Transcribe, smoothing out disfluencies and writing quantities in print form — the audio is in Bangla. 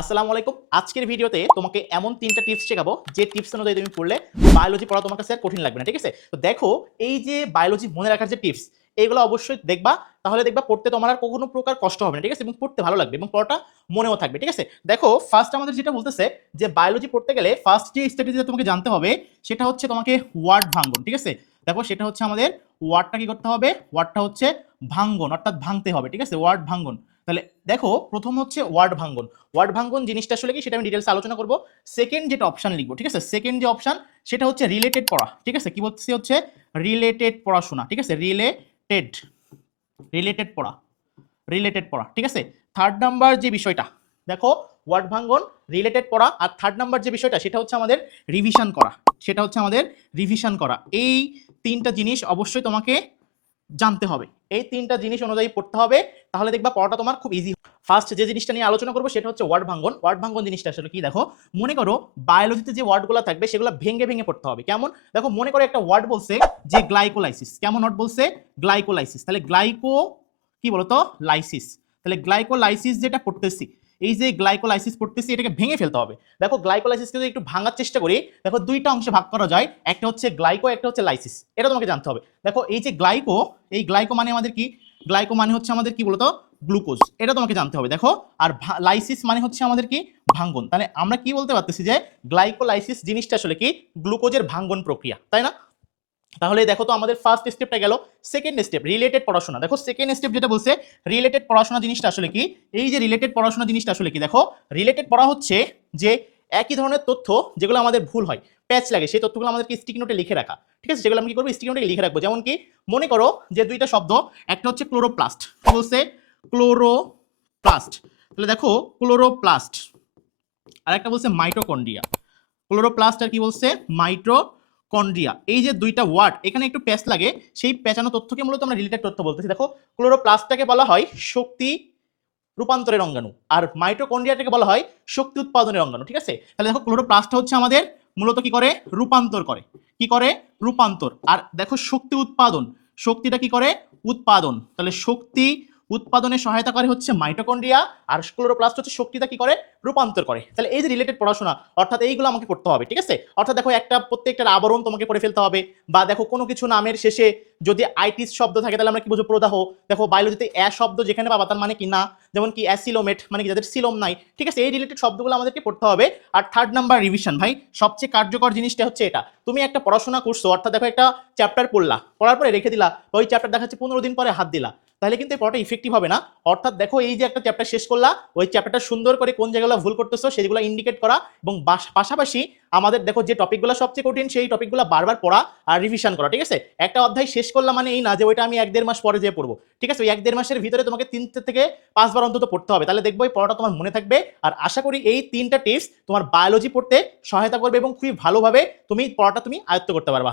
আসসালামু আলাইকুম। আজকের ভিডিওতে তোমাকে এমন ৩টা টিপস শেখাবো যে টিপস অনুযায়ী তুমি পড়লে বায়োলজি পড়া তোমার কাছে আর কঠিন লাগবে না। ঠিক আছে? তো দেখো এই যে বায়োলজি মনে রাখার যে টিপস এগুলো অবশ্যই দেখবা। তাহলে দেখবা পড়তে তোমার আর কোনো প্রকার কষ্ট হবে না। ঠিক আছে? এবং পড়তে ভালো লাগবে এবং পড়াটা মনেও থাকবে। ঠিক আছে? দেখো ফার্স্ট আমাদের যেটা বলতেছে যে বায়োলজি পড়তে গেলে ফার্স্ট যে স্টেপটি যেটা তোমাকে জানতে হবে সেটা হচ্ছে তোমাকে ওয়ার্ড ভাঙ্গন। ঠিক আছে? দেখো সেটা হচ্ছে আমাদের ওয়ার্ডটা কি করতে হবে? ওয়ার্ডটা হচ্ছে ভাঙ্গন অর্থাৎ ভাঙতে হবে। ঠিক আছে? ওয়ার্ড ভাঙ্গন। তাহলে দেখো প্রথম হচ্ছে ওয়ার্ড ভাঙ্গন। ওয়ার্ড ভাঙ্গন জিনিসটা আসলে কি সেটা আমি ডিটেলসে আলোচনা করব। সেকেন্ড যেটা অপশন লিখবো, ঠিক আছে? সেকেন্ড যে অপশন সেটা হচ্ছে রিলেটেড পড়া। ঠিক আছে? কি বলতেছি হচ্ছে রিলেটেড পড়াশোনা। ঠিক আছে? রিলেটেড রিলেটেড পড়া রিলেটেড পড়া। ঠিক আছে? থার্ড নাম্বার যে বিষয়টা দেখো ওয়ার্ড ভাঙ্গন, রিলেটেড পড়া আর থার্ড নাম্বার যে বিষয়টা সেটা হচ্ছে আমাদের রিভিশন করা। সেটা হচ্ছে আমাদের রিভিশন করা। এই তিনটা জিনিস অবশ্যই তোমাকে জানতে হবে। এই তিনটা জিনিস অনুযায়ী পড়তে হবে, তাহলে দেখবা পড়াটা তোমার খুব ইজি। ফার্স্ট যে জিনিসটা নিয়ে আলোচনা করবো সেটা হচ্ছে ওয়ার্ড ভাঙ্গন। ওয়ার্ড ভাঙ্গন জিনিসটা আসলে কি দেখো, মনে করো বায়োলজিতে যে ওয়ার্ডগুলো থাকবে সেগুলো ভেঙে ভেঙে পড়তে হবে। কেমন? দেখো মনে করো একটা ওয়ার্ড বলছে যে গ্লাইকোলাইসিস। কেমন ওয়ার্ড বলছে? গ্লাইকোলাইসিস। তাহলে গ্লাইকো কি বলতো লাইসিস। তাহলে গ্লাইকোলাইসিস যেটা পড়তেছি, এই যে গ্লাইকোলাইসিস পড়তেছি এটাকে ভেঙে ফেলতে হবে। দেখো গ্লাইকোলাইসিসকে যদি একটু ভাঙার চেষ্টা করি, দেখো দুইটা অংশে ভাগ করা যায়, একটা হচ্ছে গ্লাইকো, একটা হচ্ছে লাইসিস। এটা তোমাকে জানতে হবে। দেখো এই যে গ্লাইকো, এই গ্লাইকো মানে আমাদের কি? গ্লাইকো মানে হচ্ছে আমাদের কি বলতো গ্লুকোজ। এটা তোমাকে জানতে হবে। দেখো আর লাইসিস মানে হচ্ছে আমাদের কি? ভাঙ্গন। তাহলে আমরা কি বলতে পারতেছি যে গ্লাইকোলাইসিস জিনিসটা আসলে কি? গ্লুকোজের ভাঙ্গন প্রক্রিয়া, তাই না? তাহলে দেখো তো আমাদের ফার্স্ট স্টেপটা গেল। সেকেন্ড স্টেপ রিলেটেড পড়াশোনা। দেখো সেকেন্ড স্টেপ যেটা বলছে রিলেটেড পড়াশোনা জিনিসটা আসলে কি? এই যে রিলেটেড পড়াশোনা জিনিসটা আসলে কি? দেখো রিলেটেড পড়া হচ্ছে যে একই ধরনের তথ্য যেগুলো আমাদের ভুল হয়, প্যাচ লাগে, সেই তথ্যগুলো আমাদেরকে স্টিকি নোটে লিখে রাখা। ঠিক আছে? সেগুলো আমি কি করবো? স্টিকি নোটে লিখে রাখবো। যেমন কি মনে করো যে দুইটা শব্দ, একটা হচ্ছে ক্লোরোপ্লাস্ট। কি বলছে? ক্লোরোপ্লাস্ট। তাহলে দেখো ক্লোরোপ্লাস্ট, আর একটা বলছে মাইটোকন্ড্রিয়া। ক্লোরোপ্লাস্ট আর কি বলছে? মাইটোকন্ড্রিয়া। এই যে দুইটা ওয়ার্ড এখানে একটু প্যাচ লাগে, সেই প্যাচানো তথ্যকে মূলত আমরা রিলেটেড তথ্য বলতেছি। দেখো ক্লোরোপ্লাস্টটাকে বলা হয় শক্তি রূপান্তরের অঙ্গাণু, আর মাইটোকন্ড্রিয়াটাকে বলা হয় শক্তি উৎপাদনের অঙ্গাণু। ঠিক আছে? তাহলে দেখো ক্লোরোপ্লাস্টটা হচ্ছে আমাদের মূলত কি করে? রূপান্তর করে। কি করে? রূপান্তর। আর দেখো শক্তি উৎপাদন, শক্তিটা কি করে? উৎপাদন। তাহলে শক্তি উৎপাদনে সহায়তা করে হচ্ছে মাইটোকন্ড্রিয়া, আর ক্লোরোপ্লাস্ট হচ্ছে শক্তিটা কি করে? রূপান্তর করে। তাহলে এই যে রিলেটেড পড়াশোনা অর্থাৎ এইগুলো আমাকে করতে হবে। ঠিক আছে? অর্থাৎ দেখো একটা প্রত্যেকটার আবরণ তোমাকে পড়ে ফেলতে হবে, বা দেখো কোনো কিছু নামের শেষে যদি আইটিস শব্দ থাকে তাহলে আমরা কি বুঝবো? প্রদাহ। দেখো বায়োলজিতে অ্যা শব্দ যেখানে পাবা তার মানে কি না, যেমন কি অ্যাসিলোমেট মানে কি যাদের সিলোম নাই। ঠিক আছে? এই রিলেটেড শব্দগুলো আমাদেরকে পড়তে হবে। আর থার্ড নাম্বার রিভিশন। ভাই সবচেয়ে কার্যকর জিনিসটা হচ্ছে এটা, তুমি একটা পড়াশোনা করছো অর্থাৎ দেখো একটা চ্যাপ্টার পড়লা, পড়ার পরে রেখে দিলা, ওই চ্যাপ্টার দেখাচ্ছে 15 দিন পরে হাত দিলা, তাহলে কিন্তু এই পড়াটা ইফেক্টিভ হবে না। অর্থাৎ দেখো এই যে একটা চ্যাপ্টার শেষ করলা, ওই চ্যাপ্টারটা সুন্দর করে কোন জায়গাগুলো ভুল করতেছো সেগুলো ইন্ডিকেট করা, এবং পাশাপাশি আমাদের দেখো যে টপিকগুলো সবচেয়ে কঠিন সেই টপিকগুলো বারবার পড়া আর রিভিশন করা। ঠিক আছে? একটা অধ্যায় শেষ করলাম মানে এই না যে ওইটা আমি 1-1.5 মাস পরে যেয়ে পড়বো। ঠিক আছে? ওই 1-1.5 মাসের ভিতরে তোমাকে 3 থেকে 5 বার অন্তত পড়তে হবে, তাহলে দেখবো এই পড়াটা তোমার মনে থাকবে। আর আশা করি এই 3টা টিপস তোমার বায়োলজি পড়তে সহায়তা করবে এবং খুবই ভালোভাবে তুমি পড়াটা তুমি আয়ত্ত করতে পারবা।